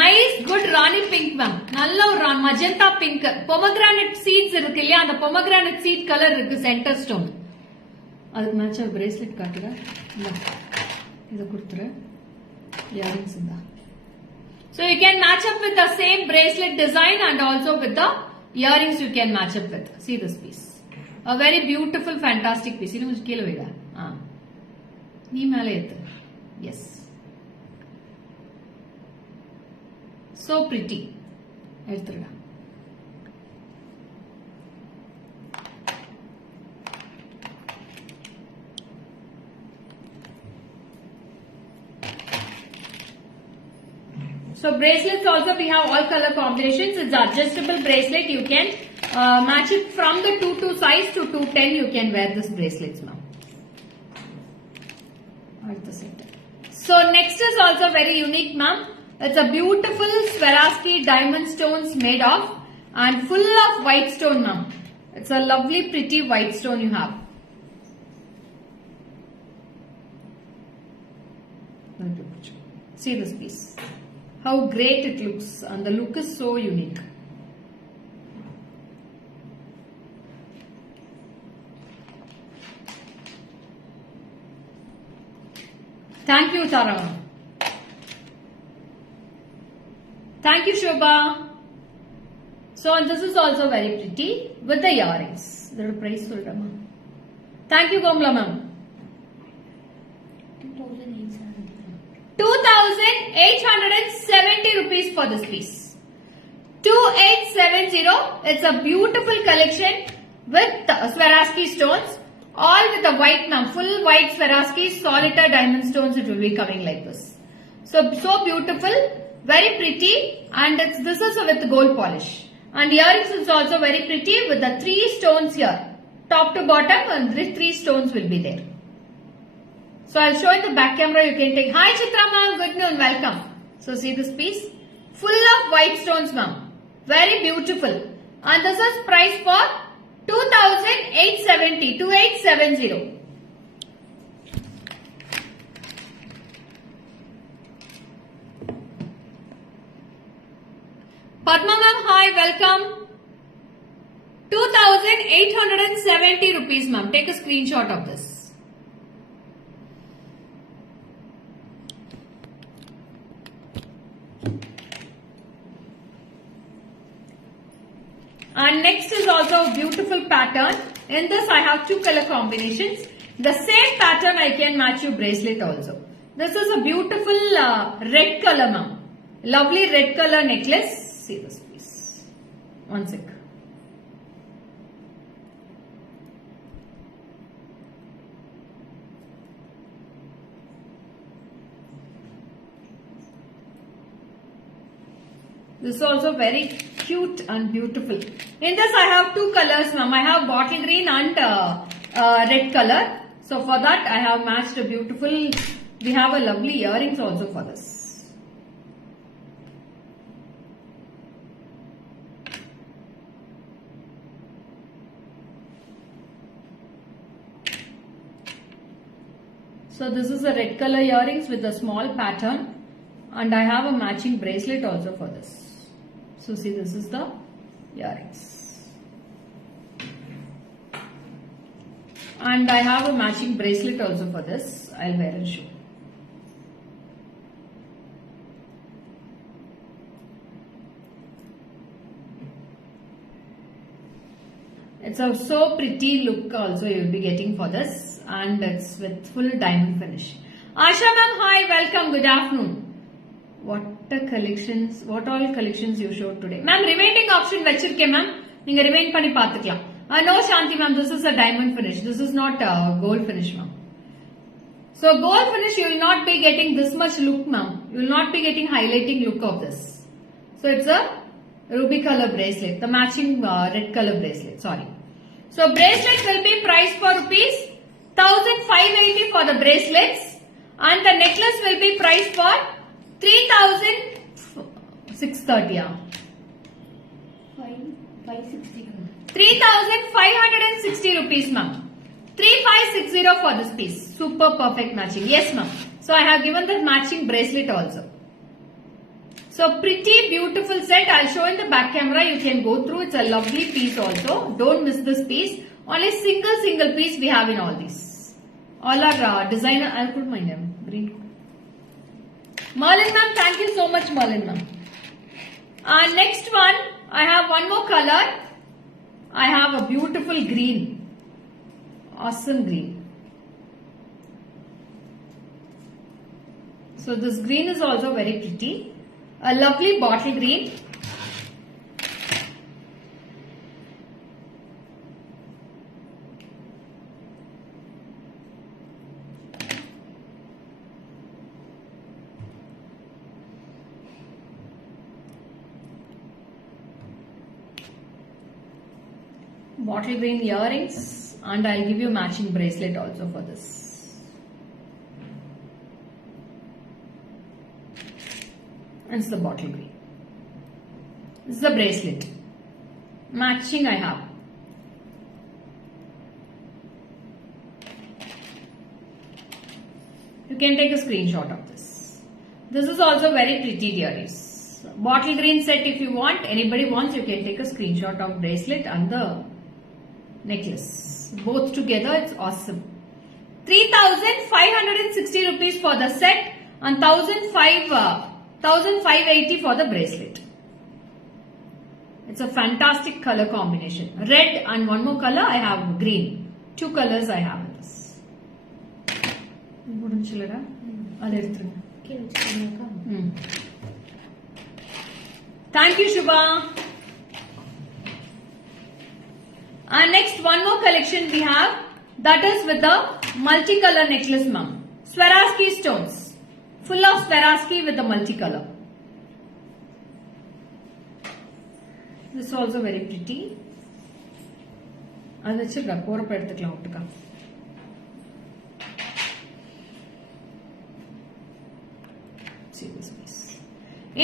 nice good Rani pink ma'am. Nalla or magenta pink. Pomegranate seeds irukku illaya and pomegranate seed color irukku center stone. Adukku match a bracelet kaatira. Illa. Idu kudutira. Earrings inda. So you can match up with the same bracelet design and also with the earrings you can match up with. See this piece. A very beautiful fantastic piece. Idu konjam keela veda. Nee mele ethu. Yes. So pretty. Eduthuda. So bracelets also we have all color combinations. It's adjustable bracelet. You can match it from the 2 size to 210. You can wear this bracelets now. So next is also very unique ma'am. It's a beautiful Swarovski diamond stones made of and full of white stone ma'am. It's a lovely pretty white stone you have. See this piece. How great it looks and the look is so unique. Thank you Tara. Thank you Shobha. So this is also very pretty with the earrings. The price solrama. Thank you Komla ma'am. 2,870 rupees for this piece. 2870. It's a beautiful collection with Swarovski stones. All with the white ma'am. Full white Swarovski solitaire diamond stones it will be coming like this. So beautiful. Very pretty, and this is with gold polish. And earrings is also very pretty with the 3 stones here. Top to bottom, and 3 stones will be there. So I'll show in the back camera, you can take. Hi Chitra ma'am, good noon, welcome. So see this piece? Full of white stones ma'am. Very beautiful. And this is price for 2,870, 2870. Padma ma'am, hi, welcome. 2,870 rupees ma'am. Take a screenshot of this. And next is also a beautiful pattern. In this I have 2 color combinations. The same pattern I can match your bracelet also. This is a beautiful red color ma'am. Lovely red color necklace. See this piece. One sec. This is also very cute and beautiful. In this I have 2 colors ma'am. I have bottle green and red color. So for that I have matched a beautiful, we have a lovely earrings also for this. So this is a red color earrings with a small pattern, and I have a matching bracelet also for this. So see, this is the earrings. And I have a matching bracelet also for this. I'll wear and show. It's a so pretty look also you'll be getting for this, and it's with full diamond finish. Asha ma'am, hi, welcome, good afternoon. What all collections you showed today? Ma'am, remaining option vechirke ma'am. Neenga remain panni paathukalam. No Shanti ma'am, this is a diamond finish. This is not a gold finish ma'am. So gold finish you will not be getting this much look ma'am. You will not be getting highlighting look of this. So it's a ruby color bracelet. The matching red color bracelet. Sorry. So bracelet will be priced for rupees 1,580 for the bracelets, and the necklace will be priced for 3,630. 560. 3,560 rupees ma'am. 3,560 for this piece. Super perfect matching. Yes ma'am. So I have given the matching bracelet also. So pretty beautiful set. I'll show in the back camera. You can go through. It's a lovely piece also. Don't miss this piece. Only single piece we have in all these. All are designer. I'll put my name. Green. Merlin ma'am. Thank you so much Merlin ma'am. Next one. I have one more color. I have a beautiful green. Awesome green. So this green is also very pretty. A lovely bottle green. Bottle green earrings, and I'll give you matching bracelet also for this. And it's the bottle green. This is the bracelet. Matching I have. You can take a screenshot of this. This is also very pretty dearies. Bottle green set if you want. Anybody wants, you can take a screenshot of bracelet and the necklace. Both together, it's awesome. 3,560 rupees for the set and 1,580 for the bracelet. It's a fantastic color combination. Red and one more color I have green. 2 colors I have in this. Thank you Shubha. And next one more collection we have, that is with the multicolor necklace ma'am. Swarovski stones. Full of Swarovski with the multicolor. This is also very pretty. அது வச்சிருக்கா போறப்ப எடுத்துக்கலாம் ஒட்டுக்கா. See this piece.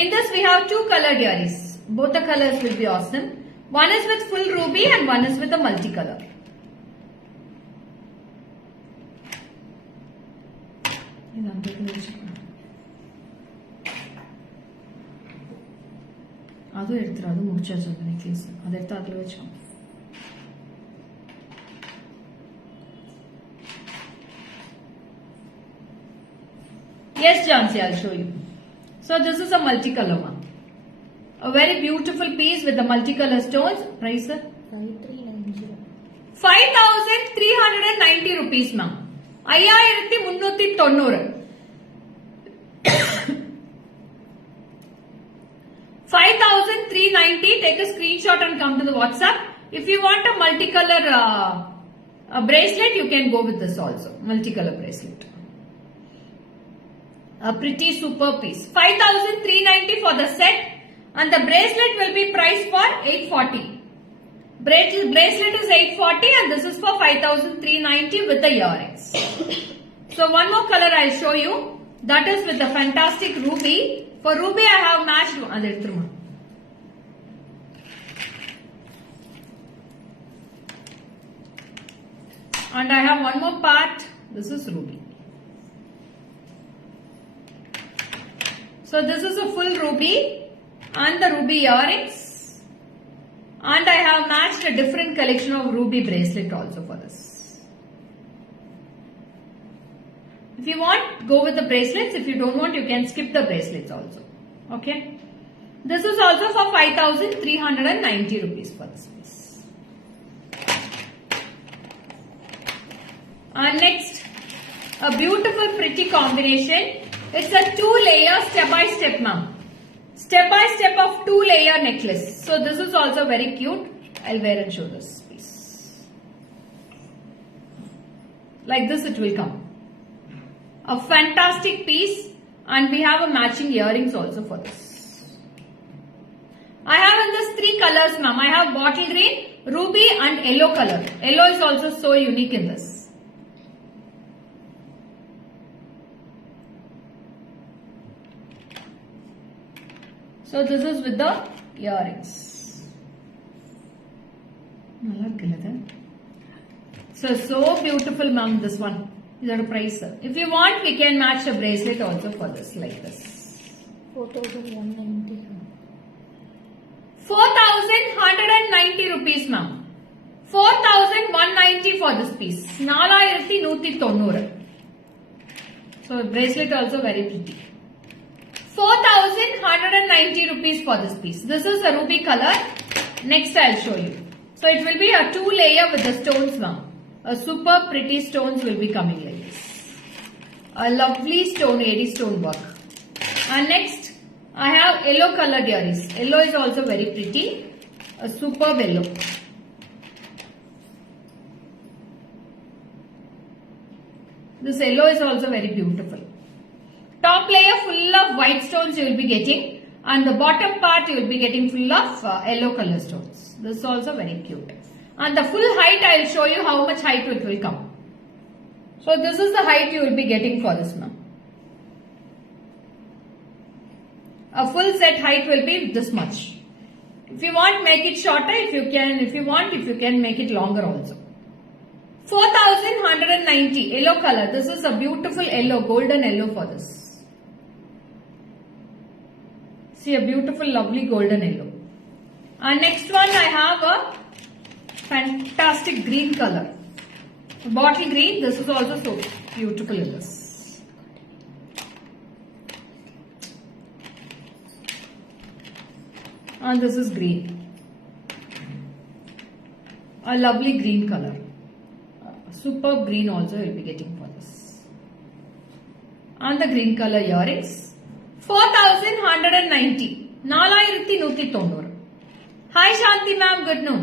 In this we have two colored earrings. Both the colors will be awesome. One is with full ruby and one is with a multicolor. அது எடுத்துரு, அது முடிச்சாச்சு அந்த நெக்லஸ். அதை எடுத்து அதுல வச்சுக்கோ. Yes, Jansi, I'll show you. So this is a multicolor one. A very beautiful piece with the multicolor stones. Price, sir? 5390. 5,390 rupees, ma'am. 5,390. 5,390. Take a screenshot and come to the WhatsApp. If you want a multicolor bracelet, you can go with this also. Multicolor bracelet. A pretty super piece. 5,390 for the set, and the bracelet will be priced for 840. Bracelet is 840 and this is for 5,390 with the earrings. So one more color I'll show you. That is with the fantastic ruby. For ruby I have matched one. And I have one more part. This is ruby. So this is a full ruby and the ruby earrings, and I have matched a different collection of ruby bracelet also for this. If you want, go with the bracelets. If you don't want, you can skip the bracelets also. Okay. This is also for 5,390 rupees for this piece. And next, a beautiful pretty combination. It's a 2-layer step-by-step, ma'am. Step-by-step of 2-layer necklace. So this is also very cute. I'll wear and show this piece. Like this it will come. A fantastic piece, and we have a matching earrings also for this. I have in this 3 colors, ma'am. I have bottle green, ruby and yellow color. Yellow is also so unique in this. So this is with the earrings. So beautiful, ma'am, this one. Is that a price, sir? If you want, we can match a bracelet also for this, like this. 4,190. 4,190 rupees, ma'am. 4,190 for this piece. 4,190. So bracelet also very pretty. 4,190 rupees for this piece. This is a ruby color. Next I'll show you. So it will be a 2-layer with the stones now. A super pretty stones will be coming like this. A lovely stone, AD stone work. And next I have yellow colored earrings. Yellow is also very pretty. A superb yellow. This yellow is also very beautiful. Top layer full of white stones you will be getting, and the bottom part you will be getting full of yellow color stones. This is also very cute. And the full height I will show you how much height it will come. So this is the height you will be getting for this, ma'am. A full set height will be this much. If you want, make it shorter. If you can make it longer also. 4,190 yellow color. This is a beautiful yellow, golden yellow for this. See, a beautiful, lovely golden yellow. And next one I have a fantastic green color. Bottle green. This is also so beautiful in this. And this is green. A lovely green color. Superb green also you will be getting for this. And the green color earrings. 4,190. 4,190. Hi Shanti ma'am, good noon.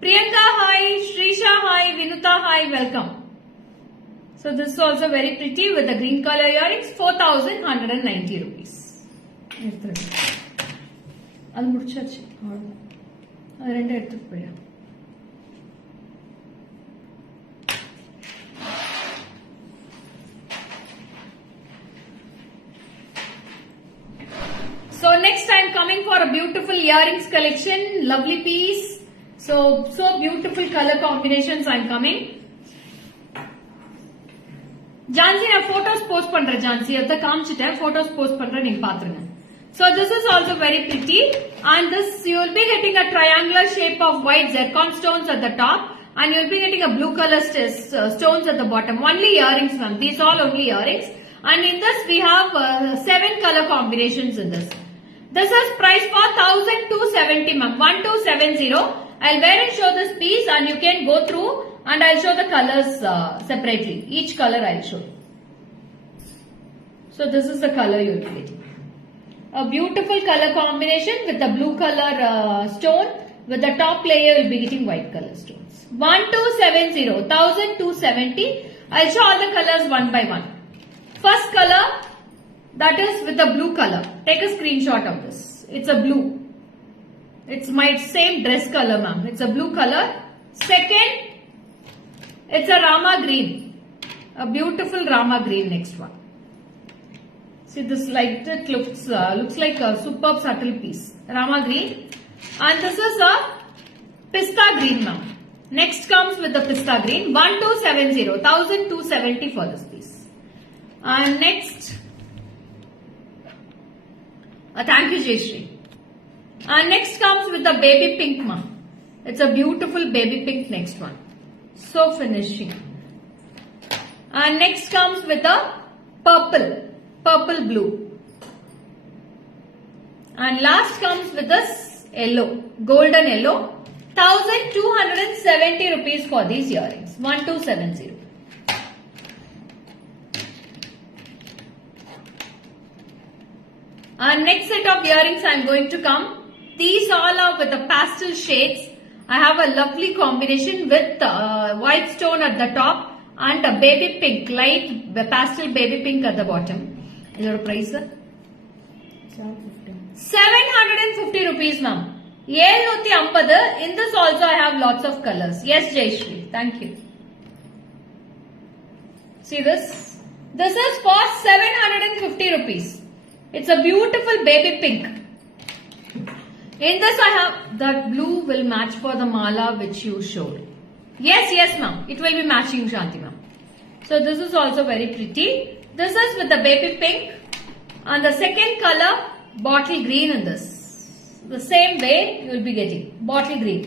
Priyanka, hi. Shrisha, hi. Vinuta, hi. Welcome. So this is also very pretty with the green color earrings. 4,190 rupees. அது முடிச்சாச்சு அவ்வளவுதான். அது ரெண்டும் எடுத்துட்டு போயா. So next I am coming for a beautiful earrings collection, lovely piece. So beautiful color combinations I am coming. Jhansi நான் photos post பண்றேன் ஜான்சி அத காமிச்சிட்டேன் photos post பண்றேன் நீங்க பாத்துருங்க. So this is also very pretty and this you will be getting a triangular shape of white zircon stones at the top and you will be getting a blue color stones at the bottom. Only earrings ma'am. These all only earrings and in this we have 7 color combinations in this. This is price for 1270 ma'am. 1270. I'll wear and show this piece and you can go through and I'll show the colors separately. Each color I'll show. So this is the color you'll be getting. A beautiful color combination with the blue color stone. With the top layer you'll be getting white color stones. 1270. 1270. I'll show all the colors one by one. First color, that is with the blue color. Take a screenshot of this. It's a blue. It's my same dress color ma'am. It's a blue color. Second, it's a Rama green. A beautiful Rama green next one. See this light it looks like a superb subtle piece. Rama green. And this is a pista green ma'am. Next comes with the pista green. 1270. 1270 for this piece. And next, thank you Jayashree. And next comes with the baby pink ma'am. It's a beautiful baby pink next one. So finishing. And next comes with the purple blue. And last comes with this yellow, golden yellow. 1270 rupees for these earrings. 1270. And next set of earrings I am going to come. These all are with the pastel shades. I have a lovely combination with white stone at the top and a baby pink, light pastel baby pink at the bottom. Is your price sir? 750 rupees ma'am. 750. In this also I have lots of colors. Yes Jayashree. Thank you. See this? This is for 750 rupees. It's a beautiful baby pink. In this I have that blue will match for the mala which you showed. Yes ma'am. It will be matching Shanti ma'am. So this is also very pretty. This is with the baby pink and the second color bottle green in this. The same way you will be getting bottle green.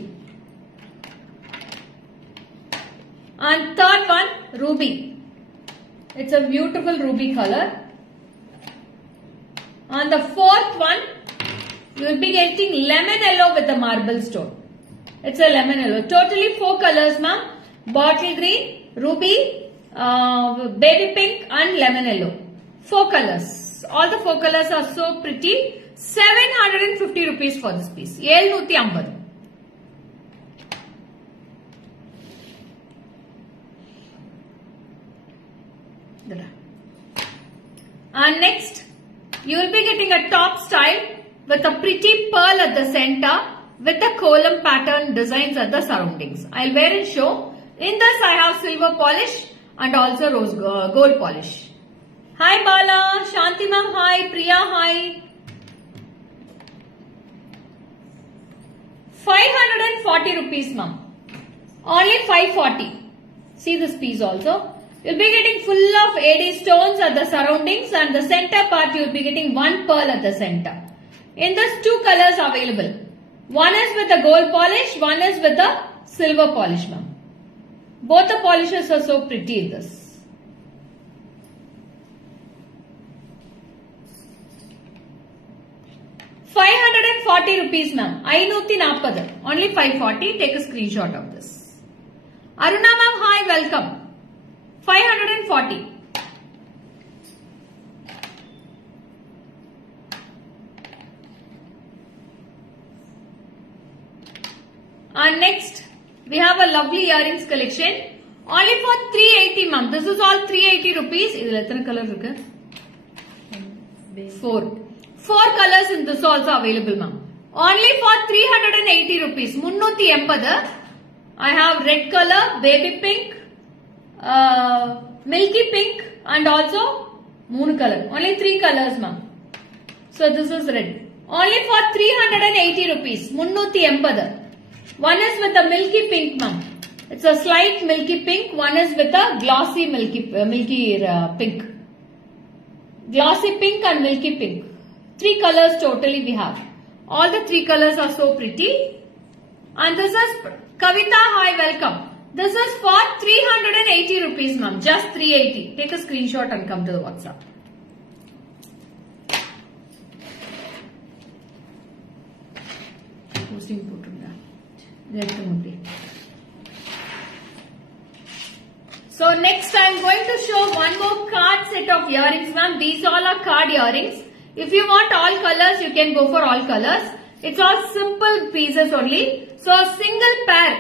And third one ruby. It's a beautiful ruby color. And the fourth one you will be getting lemon yellow with the marble stone. It's a lemon yellow. Totally 4 colors ma'am. Bottle green, ruby, baby pink and lemon yellow. 4 colors. All the 4 colors are so pretty. 750 rupees for this piece. 750. And next, you will be getting a top style with a pretty pearl at the center with the column pattern designs at the surroundings. I'll wear and show. In this I have silver polish and also rose gold polish. Hi Bala, Shanti ma'am hi, Priya hi. 540 rupees ma'am. Only 540. See this piece also. You'll be getting full of AD stones at the surroundings and the center part you will be getting one pearl at the center. In this 2 colors available. One is with the gold polish, one is with the silver polish ma'am. Both the polishes are so pretty in this. ₹540 ma'am. 540. Only 540. Take a screenshot of this. Aruna ma'am, hi, welcome. 540. And next, we have a lovely earrings collection. Only for 380 ma'am. This is all 380 rupees. Idhil ethana color irukku? 4. 4 colors in this also available ma'am. Only for 380 rupees. 380. I have red color, baby pink, milky pink, and also moon color. Only 3 colors, ma'am. So this is red. Only for 380 rupees. 380. One is with a milky pink, ma'am. It's a slight milky pink. One is with a glossy milky pink. Glossy pink and milky pink. 3 colors totally we have. All the 3 colors are so pretty. And this is Kavita. Hi, welcome. This is for 380 rupees, ma'am. Just 380. Take a screenshot and come to the WhatsApp. Posting So next I am going to show one more card set of earrings, ma'am. These all are card earrings. If you want all colors, you can go for all colors. It's all simple pieces only. So a single pair,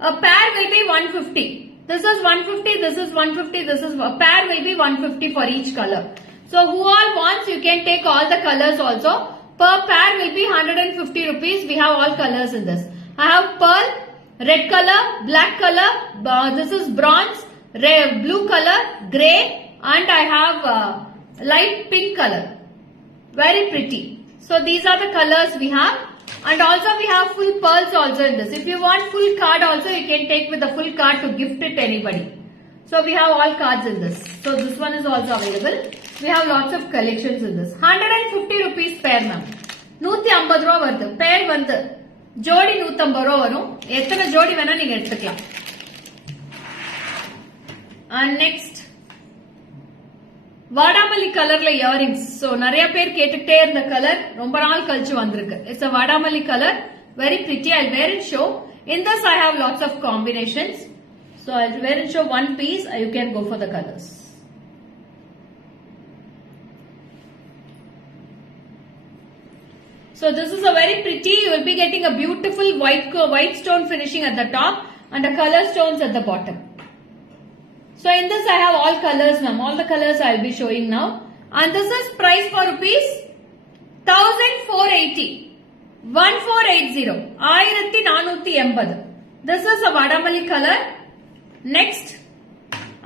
a pair will be 150. This is 150, this is 150, this is a pair will be 150 for each color. So who all wants, you can take all the colors also. Per pair will be 150 rupees. We have all colors in this. I have pearl, red color, black color, this is bronze, blue color, grey, and I have light pink color. Very pretty. So these are the colors we have. And also we have full pearls also in this. If you want full card also, you can take with the full card to gift it to anybody. So we have all cards in this. So this one is also available. We have lots of collections in this. 150 rupees pair, ma'am. 150 ரூபா வருது. Pair வந்து ஜோடி 150 ரூபா வரும். எத்தனை ஜோடி வேணா நீங்க எடுத்துக்கலாம். And next வாடாமல்லி கலர்ல இயரிங்ஸ். சோ நிறைய பேர் கேட்டுட்டே இருந்த கலர் ரொம்ப நாள் கழிச்சு வந்திருக்கு. இட்ஸ் a வாடாமல்லி colour. Very pretty. I'll wear it show. In this I have lots of combinations. So I'll wear it show one piece. You can go for the colors. So this is a very pretty. You will be getting a beautiful white stone finishing at the top and the color stones at the bottom. So in this I have all colors, ma'am. All the colors I will be showing now. And this is price for rupees 1480. 1480. 1480. This is a Vadamalli color. Next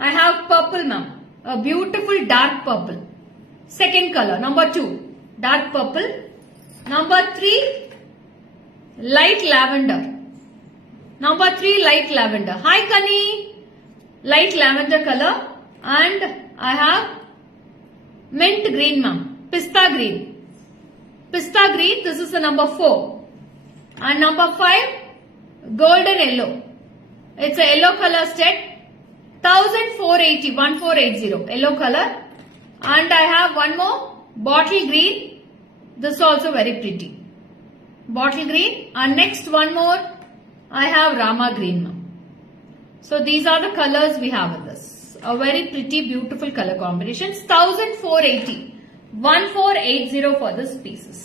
I have purple, ma'am. A beautiful dark purple. Second color, number 2. Dark purple. Number 3. Light lavender. Number 3. Light lavender. Hi Kani. Light lavender color, and I have mint green, ma'am. Pista green. Pista green, this is the number 4. And number 5, golden yellow. It's a yellow color set. 1480, 1480, yellow color. And I have one more, bottle green. This is also very pretty. Bottle green. And next one more, I have Rama green, ma'am. So these are the colors we have in this. A very pretty, beautiful color combinations. 1480. 1480 for this pieces.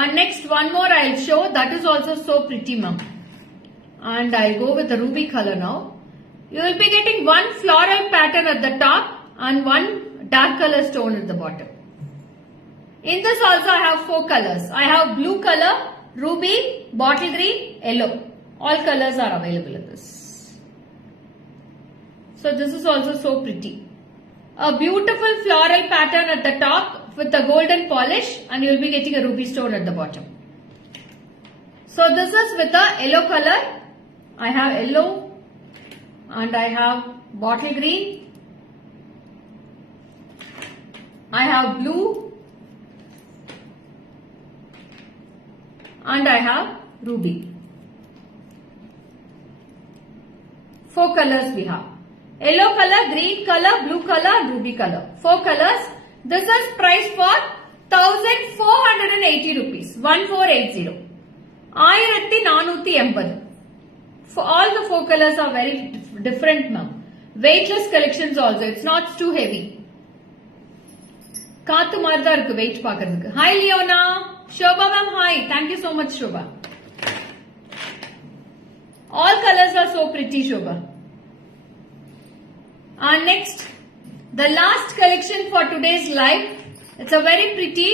And next one more I'll show. That is also so pretty, ma'am. And I'll go with the ruby color now. You will be getting one floral pattern at the top and one dark color stone at the bottom. In this also I have 4 colors. I have blue color, ruby, bottle green, yellow. All colors are available in this. So this is also so pretty. A beautiful floral pattern at the top with a golden polish, and you will be getting a ruby stone at the bottom. So this is with a yellow color. I have yellow and I have bottle green. I have blue and I have ruby. 4 colors we have. Yellow color, green color, blue color, ruby color. 4 colors. This is price for 1480 rupees. 1480. 1480. For all the 4 colors are very different, ma'am. Weightless collections also. It's not too heavy. காத்து மாதிரி தான் இருக்கு wait பார்க்கிறதுக்கு. Hi Leona. Shobha ma'am, hi. Thank you so much, Shobha. All colors are so pretty, Shobha. And next, the last collection for today's live. It's a very pretty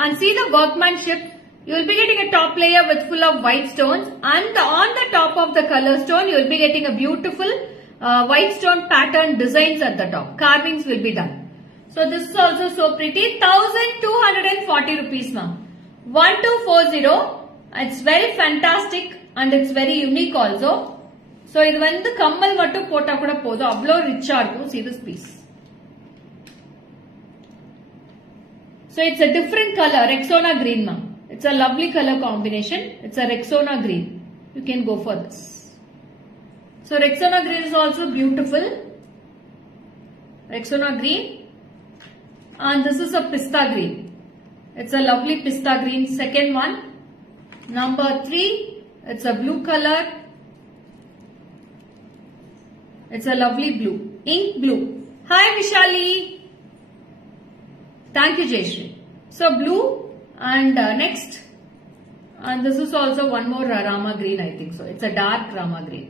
and see the workmanship. You will be getting a top layer with full of white stones, and on the top of the color stone you will be getting a beautiful white stone pattern designs at the top. Carvings will be done. So this is also so pretty. 1240 rupees ma'am. 1240. It's very fantastic and it's very unique also. So இது வந்து கம்மல் மட்டும் போட்டா கூட போதும், அவ்வளோ ரிச்சா இருக்கும். See this piece. So it's a different color, Rexona green ma'am. It's a lovely color combination. It's a Rexona green. You can go for this. So Rexona green is also beautiful. Rexona green. And this is a pista green. It's a lovely pista green. Second one. Number 3. It's a blue color. It's a lovely blue. Ink blue. Hi Vishali. Thank you Jayashree. So blue and next. And this is also one more Rama green I think so. It's a dark Rama green.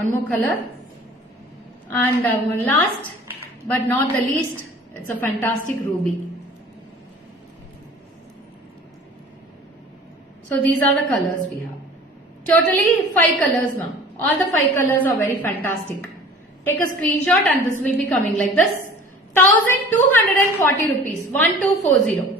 One more color. And last but not the least, it's a fantastic ruby. So these are the colors we have. Totally 5 colors now. All the 5 colors are very fantastic. Take a screenshot and this will be coming like this. 1240 rupees. 1240.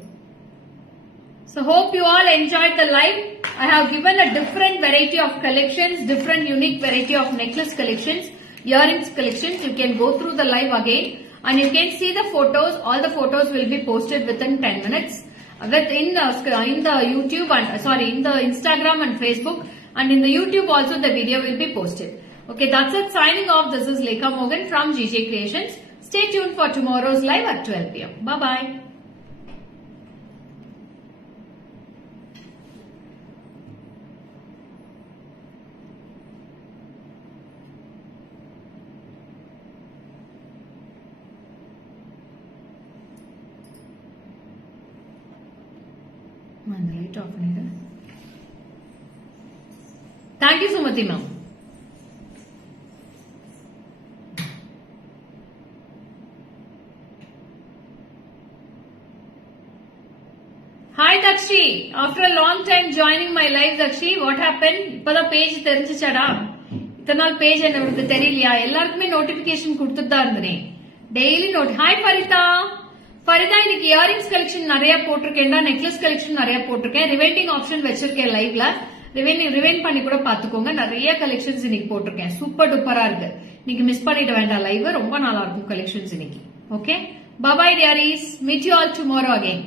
So hope you all enjoyed the live. I have given a different variety of collections, different unique variety of necklace collections, earrings collections. You can go through the live again and you can see the photos. All the photos will be posted within 10 minutes. In the YouTube and in the Instagram and Facebook, and in the YouTube also the video will be posted. Okay, that's it. Signing off. This is Lekha Mogan from GJ Creations. Stay tuned for tomorrow's live at 12 PM. Bye bye. Light off. Thank you Sumati ma'am. Hi Dakshi. After a long time joining my live Dakshi, what happened? இப்பதான் page தெரிஞ்சிச்சாடா? இத்தனை நாள் page எனக்கு தெரியலையா? எல்லாருக்குமே notification கொடுத்துட்டு தான் இருந்தேன். Daily note. Hi Farida. Farida இன்னைக்கு இயரிங்ஸ் கலெக்ஷன் நிறைய போட்டிருக்கேன்டா, நெக்லஸ் கலெக்ஷன் நிறைய போட்டிருக்கேன். ரிவைண்டிங் ஆப்ஷன் வச்சிருக்கேன் லைவ்ல. ரிவைண்ட் பண்ணி கூட பாத்துக்கோங்க. நிறைய கலெக்ஷன்ஸ் இன்னைக்கு போட்டிருக்கேன். சூப்பர் டூப்பரா இருக்கு. நீங்க மிஸ் பண்ணிட வேண்டாம் லைவ். ரொம்ப நல்லா இருக்கும் கலெக்ஷன்ஸ் இன்னைக்கு. Okay, bye bye dearies. Meet you all tomorrow again.